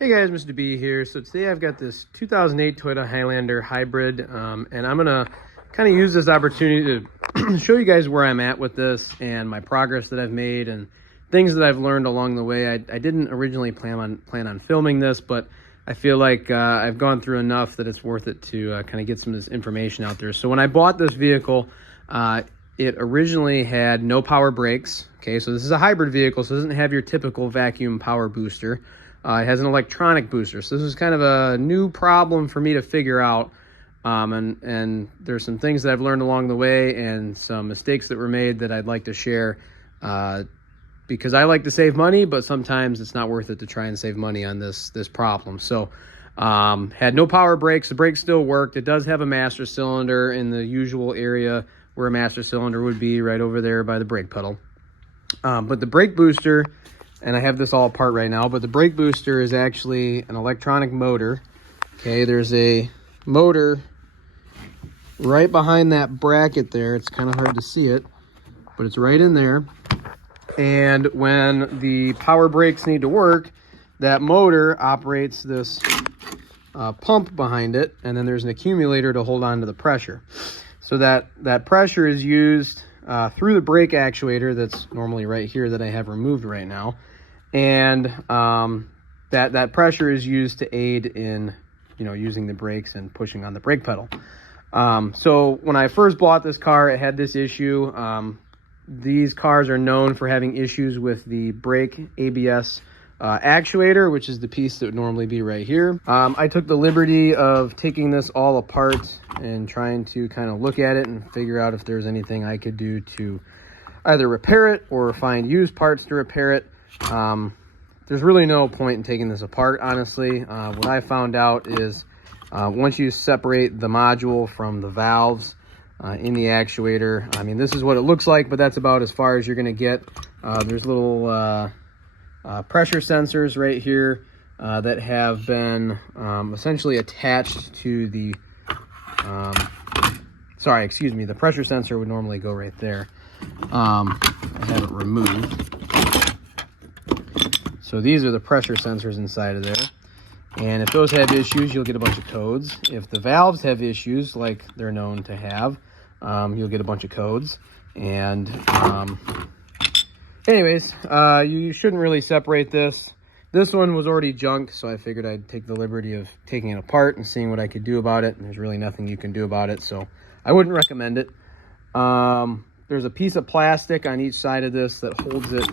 Hey guys, Mr.B here. So today I've got this 2008 Toyota Highlander Hybrid, and I'm gonna kind of use this opportunity to show you guys where I'm at with this and my progress that I've made and things that I've learned along the way. I didn't originally plan on filming this, but I feel like I've gone through enough that it's worth it to kind of get some of this information out there. So when I bought this vehicle, it originally had no power brakes. Okay, so this is a hybrid vehicle, so it doesn't have your typical vacuum power booster. It has an electronic booster, so this is kind of a new problem for me to figure out. And there's some things that I've learned along the way and some mistakes that were made that I'd like to share, because I like to save money, but sometimes it's not worth it to try and save money on this problem. So had no power brakes. The brakes still worked. It does have a master cylinder in the usual area where a master cylinder would be, right over there by the brake pedal. But the brake booster, and I have this all apart right now, but the brake booster is actually an electronic motor. Okay, there's a motor right behind that bracket there. It's kind of hard to see it, but it's right in there. And when the power brakes need to work, that motor operates this pump behind it, and then there's an accumulator to hold on to the pressure. So that pressure is used through the brake actuator that's normally right here that I have removed right now. And that pressure is used to aid in, using the brakes and pushing on the brake pedal. So when I first bought this car, it had this issue. These cars are known for having issues with the brake ABS actuator, which is the piece that would normally be right here. I took the liberty of taking this all apart and trying to kind of look at it and figure out if there's anything I could do to either repair it or find used parts to repair it. There's really no point in taking this apart, honestly. What I found out is once you separate the module from the valves in the actuator, I mean, this is what it looks like, but that's about as far as you're going to get. There's little pressure sensors right here that have been essentially attached to the the pressure sensor would normally go right there. I have it removed. So these are the pressure sensors inside of there. And if those have issues, you'll get a bunch of codes. If the valves have issues, like they're known to have, you'll get a bunch of codes. And anyways, you shouldn't really separate this. This one was already junk, so I figured I'd take the liberty of taking it apart and seeing what I could do about it. And there's really nothing you can do about it, so I wouldn't recommend it. There's a piece of plastic on each side of this that holds it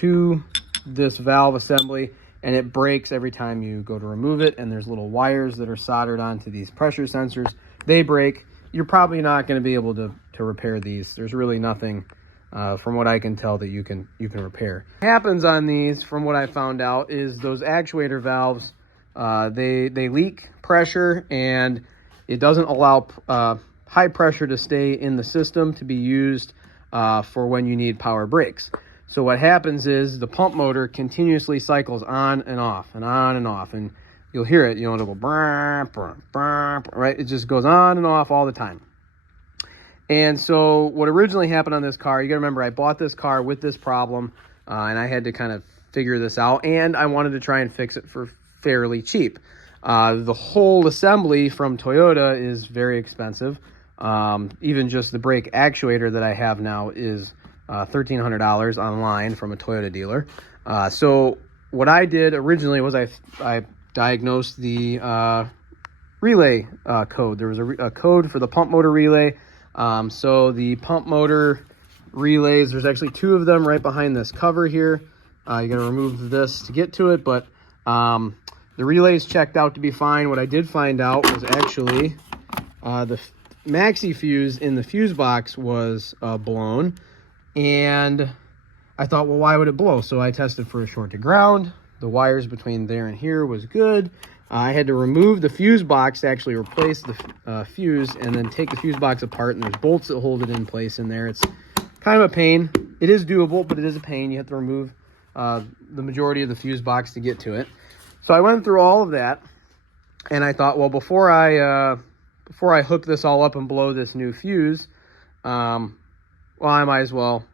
to this valve assembly, and it breaks every time you go to remove it. And there's little wires that are soldered onto these pressure sensors. They break. You're probably not going to be able to repair these. There's really nothing from what I can tell that you can repair. What happens on these, from what I found out, is those actuator valves, they leak pressure, and it doesn't allow high pressure to stay in the system to be used for when you need power brakes. So what happens is the pump motor continuously cycles on and off and on and off, and you'll hear it, it'll go brr, brr, brr, right? It just goes on and off all the time. And so what originally happened on this car, you gotta remember, I bought this car with this problem, and I had to kind of figure this out, and I wanted to try and fix it for fairly cheap. The whole assembly from Toyota is very expensive. Even just the brake actuator that I have now is $1,300 online from a Toyota dealer. So what I did originally was I diagnosed the relay code. There was a code for the pump motor relay. So the pump motor relays, there's actually two of them right behind this cover here. You gotta remove this to get to it, but the relays checked out to be fine. What I did find out was actually the maxi fuse in the fuse box was blown. And I thought, well, why would it blow? So I tested for a short to ground. The wires between there and here was good. I had to remove the fuse box to actually replace the fuse, and then take the fuse box apart, and there's bolts that hold it in place in there. It's kind of a pain. It is doable, but it is a pain. You have to remove the majority of the fuse box to get to it. So I went through all of that, and I thought, well, before I hook this all up and blow this new fuse, well, I might as well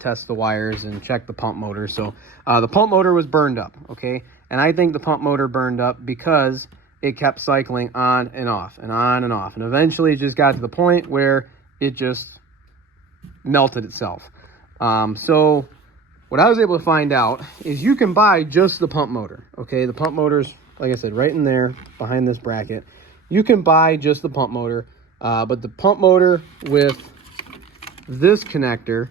test the wires and check the pump motor. So the pump motor was burned up, okay? And I think the pump motor burned up because it kept cycling on and off and on and off. And eventually it just got to the point where it just melted itself. So what I was able to find out is you can buy just the pump motor. Okay, the pump motor's, like I said, right in there behind this bracket. You can buy just the pump motor, but the pump motor with this connector,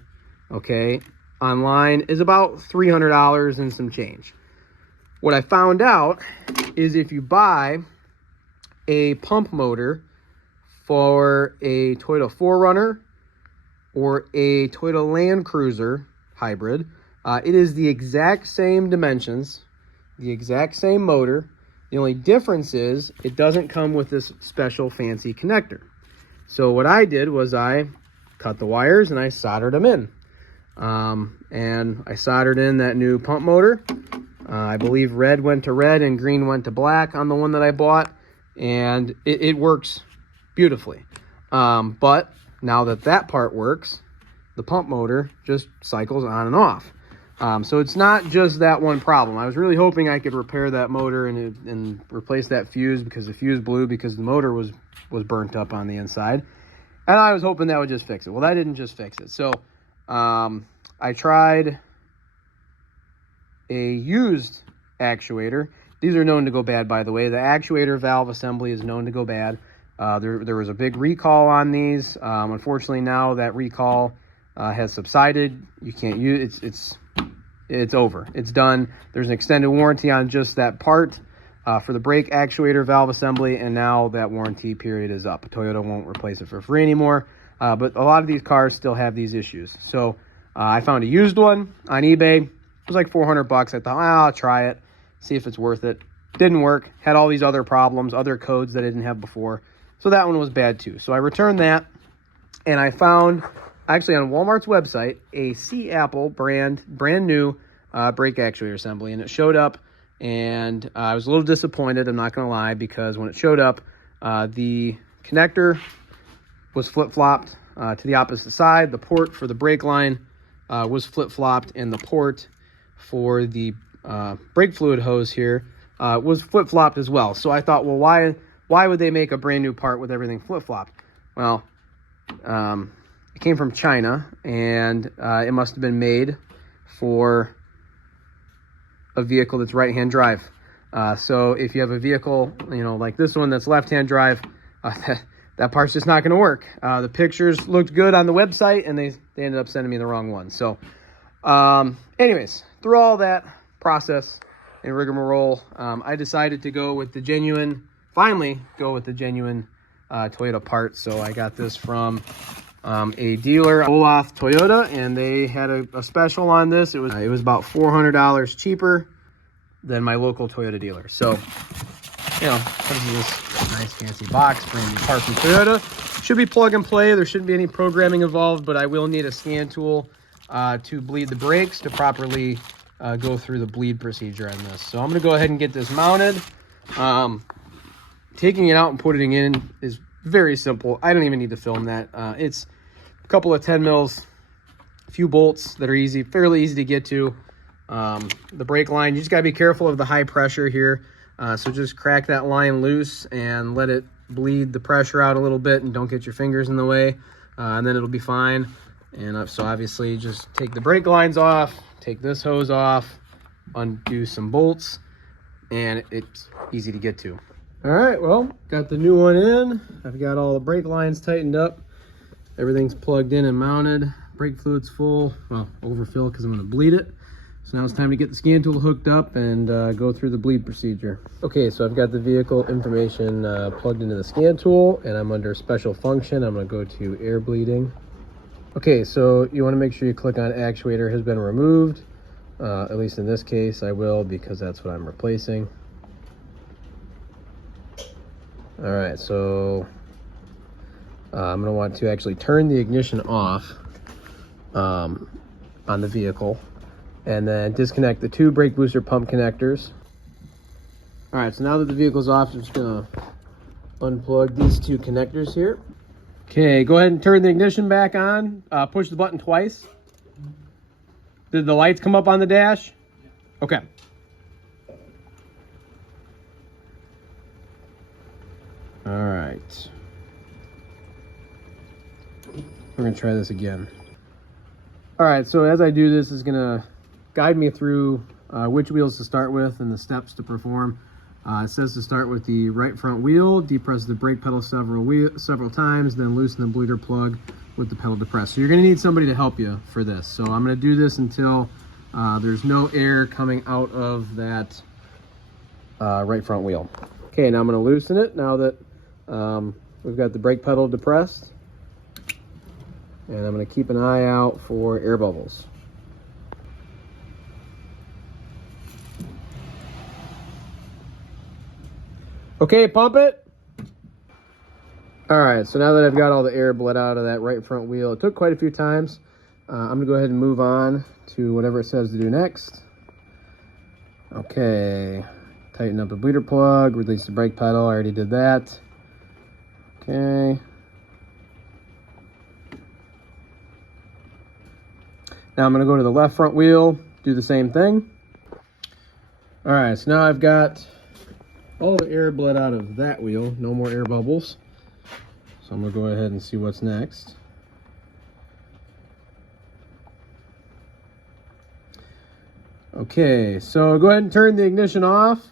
okay, online is about $300 and some change. What I found out is if you buy a pump motor for a Toyota 4Runner or a Toyota Land Cruiser hybrid, it is the exact same dimensions, the exact same motor. The only difference is it doesn't come with this special fancy connector. So what I did was I cut the wires and I soldered them in. And I soldered in that new pump motor. I believe red went to red and green went to black on the one that I bought. And it works beautifully. But now that that part works, the pump motor just cycles on and off. So it's not just that one problem. I was really hoping I could repair that motor and replace that fuse, because the fuse blew because the motor was burnt up on the inside. And I was hoping that would just fix it. Well, that didn't just fix it. So I tried a used actuator. These are known to go bad, by the way. The actuator valve assembly is known to go bad. There was a big recall on these. Unfortunately, now that recall has subsided. You can't use it's over. It's done. There's an extended warranty on just that part for the brake actuator valve assembly, and now that warranty period is up. Toyota won't replace it for free anymore, but a lot of these cars still have these issues. So I found a used one on eBay. It was like $400. I thought, I'll try it, see if it's worth it. Didn't work. Had all these other problems, other codes that I didn't have before. So that one was bad too. So I returned that, and I found, actually on Walmart's website, a C Apple brand new brake actuator assembly, and it showed up, and I was a little disappointed, I'm not going to lie, because when it showed up, the connector was flip-flopped to the opposite side. The port for the brake line was flip-flopped, and the port for the brake fluid hose here was flip-flopped as well. So I thought, well, why would they make a brand new part with everything flip-flopped? Well, it came from China, and it must have been made for a vehicle that's right-hand drive. So if you have a vehicle, like this one that's left-hand drive, that part's just not going to work. The pictures looked good on the website, and they ended up sending me the wrong one. So anyways, through all that process and rigmarole, I decided to finally go with the genuine Toyota part. So I got this from a dealer, Olaf Toyota, and they had a special on this. It was about $400 cheaper than my local Toyota dealer. So, this is this nice fancy box, brand new part from Toyota. Should be plug and play. There shouldn't be any programming involved, but I will need a scan tool to bleed the brakes to properly go through the bleed procedure on this. So I'm going to go ahead and get this mounted. Taking it out and putting it in is very simple. I don't even need to film that. It's a couple of 10 mils, a few bolts that are fairly easy to get to. The brake line, you just gotta be careful of the high pressure here. So just crack that line loose and let it bleed the pressure out a little bit, and don't get your fingers in the way, and then it'll be fine. And so obviously just take the brake lines off, take this hose off, undo some bolts, and it's easy to get to. All right, well, got the new one in. I've got all the brake lines tightened up. Everything's plugged in and mounted. Brake fluid's full, well, overfill because I'm gonna bleed it. So now it's time to get the scan tool hooked up and go through the bleed procedure. Okay, so I've got the vehicle information plugged into the scan tool, and I'm under special function. I'm gonna go to air bleeding. Okay, so you wanna make sure you click on actuator has been removed. At least in this case, I will, because that's what I'm replacing. All right, so I'm gonna want to actually turn the ignition off on the vehicle, and then disconnect the two brake booster pump connectors. All right, so now that the vehicle's off, I'm just gonna unplug these two connectors here. Okay, go ahead and turn the ignition back on. Push the button twice. Did the lights come up on the dash? Okay. All right. We're gonna try this again. All right, so as I do this, is gonna guide me through which wheels to start with and the steps to perform. It says to start with the right front wheel, depress the brake pedal several times, then loosen the bleeder plug with the pedal depressed. So you're gonna need somebody to help you for this. So I'm gonna do this until there's no air coming out of that right front wheel. Okay, now I'm gonna loosen it now that we've got the brake pedal depressed. And I'm going to keep an eye out for air bubbles. Okay, pump it. All right, so now that I've got all the air bled out of that right front wheel, it took quite a few times. I'm going to go ahead and move on to whatever it says to do next. Okay, tighten up the bleeder plug, release the brake pedal. I already did that. Okay. Now I'm going to go to the left front wheel, do the same thing. All right, so now I've got all the air bled out of that wheel, no more air bubbles. So I'm going to go ahead and see what's next. Okay, so go ahead and turn the ignition off.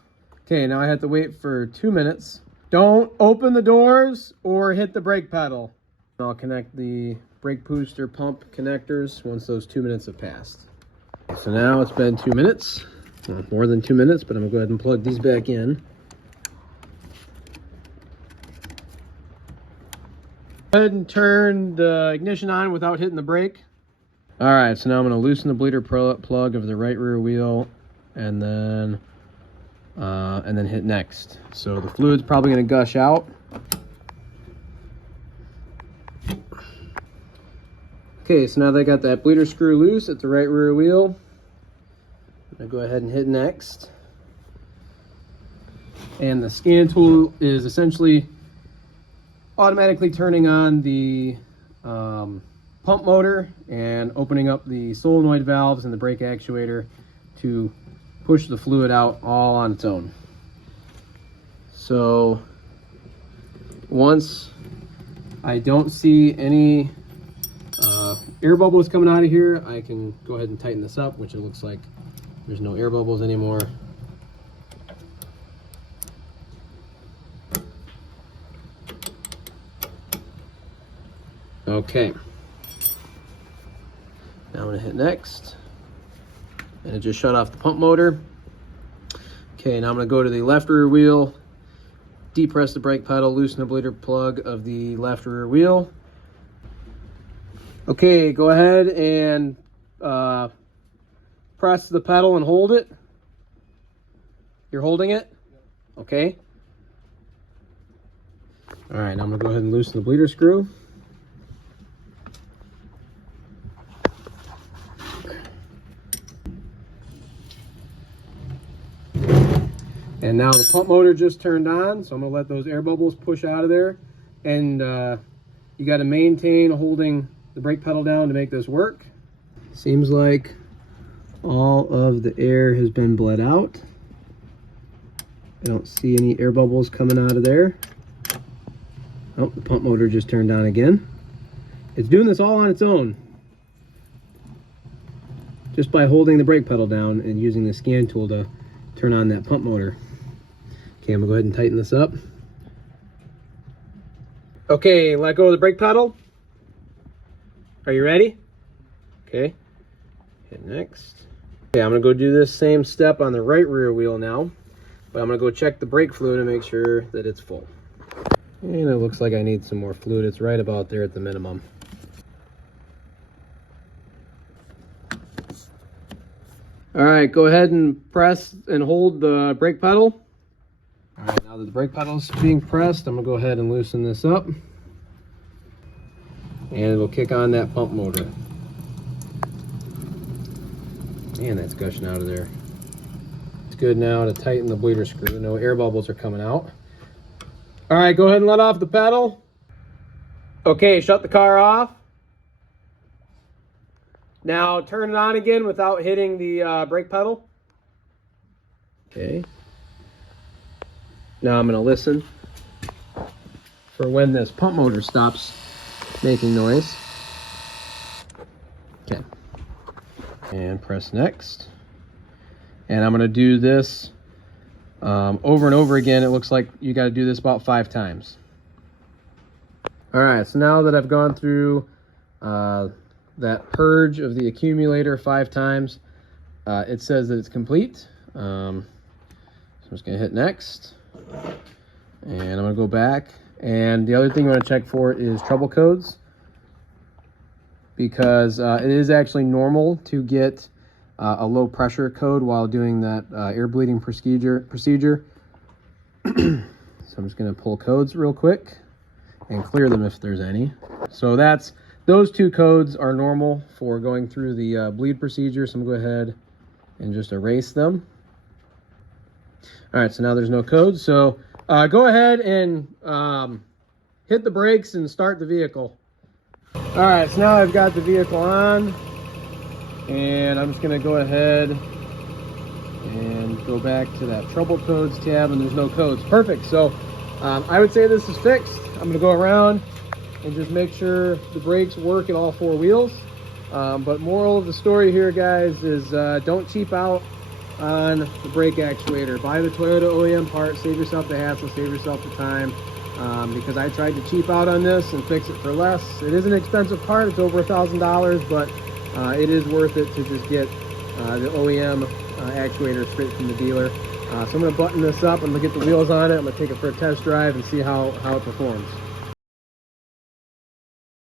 Okay, now I have to wait for 2 minutes. Don't open the doors or hit the brake pedal. I'll connect the brake booster pump connectors once those 2 minutes have passed. So now it's been 2 minutes, well, more than 2 minutes, but I'm gonna go ahead and plug these back in. Go ahead and turn the ignition on without hitting the brake. All right, so now I'm gonna loosen the bleeder plug of the right rear wheel and then hit next. So the fluid's probably gonna gush out. Okay, so now that I got that bleeder screw loose at the right rear wheel, I'm gonna go ahead and hit next. And the scan tool is essentially automatically turning on the pump motor and opening up the solenoid valves and the brake actuator to push the fluid out all on its own. So once I don't see any air bubbles coming out of here, I can go ahead and tighten this up, which it looks like there's no air bubbles anymore. Okay. Now I'm going to hit next. And it just shut off the pump motor. Okay, now I'm going to go to the left rear wheel, depress the brake pedal, loosen the bleeder plug of the left rear wheel. Okay, go ahead and press the pedal and hold it. You're holding it? Okay. All right, now I'm gonna go ahead and loosen the bleeder screw. And now the pump motor just turned on, so I'm gonna let those air bubbles push out of there. And you gotta maintain holding the brake pedal down to make this work. Seems like all of the air has been bled out. I don't see any air bubbles coming out of there. Oh, the pump motor just turned on again. It's doing this all on its own, just by holding the brake pedal down and using the scan tool to turn on that pump motor. Okay, I'm gonna go ahead and tighten this up. Okay, let go of the brake pedal. Are you ready? Okay, hit next. Okay, I'm gonna go do this same step on the right rear wheel now, but I'm gonna go check the brake fluid to make sure that it's full. And it looks like I need some more fluid. It's right about there at the minimum. All right, go ahead and press and hold the brake pedal. All right, now that the brake pedal is being pressed, I'm gonna go ahead and loosen this up. And we'll kick on that pump motor. Man, that's gushing out of there. It's good now to tighten the bleeder screw. No air bubbles are coming out. All right, go ahead and let off the pedal. Okay, shut the car off. Now turn it on again without hitting the brake pedal. Okay. Now I'm gonna listen. for when this pump motor stops making noise. Okay. And press next. And I'm going to do this over and over again. It looks like you got to do this about 5 times. All right, so now that I've gone through that purge of the accumulator 5 times, it says that it's complete. So I'm just going to hit next. And I'm going to go back. And the other thing you want to check for is trouble codes, because it is actually normal to get a low pressure code while doing that air bleeding procedure. So I'm just going to pull codes real quick and clear them if there's any. So those 2 codes are normal for going through the bleed procedure. So I'm going to go ahead and just erase them. All right, so now there's no code. So go ahead and hit the brakes and start the vehicle. All right, so now I've got the vehicle on, and I'm just going to go ahead and go back to that trouble codes tab, and there's no codes. Perfect. So I would say this is fixed. I'm going to go around and just make sure the brakes work in all 4 wheels. But moral of the story here, guys, is don't cheap out on the brake actuator. Buy the Toyota OEM part, save yourself the hassle, save yourself the time, because I tried to cheap out on this and fix it for less. It is an expensive part, it's over $1,000, but it is worth it to just get the OEM actuator straight from the dealer. So I'm going to button this up, I'm going to get the wheels on it, I'm going to take it for a test drive and see how it performs.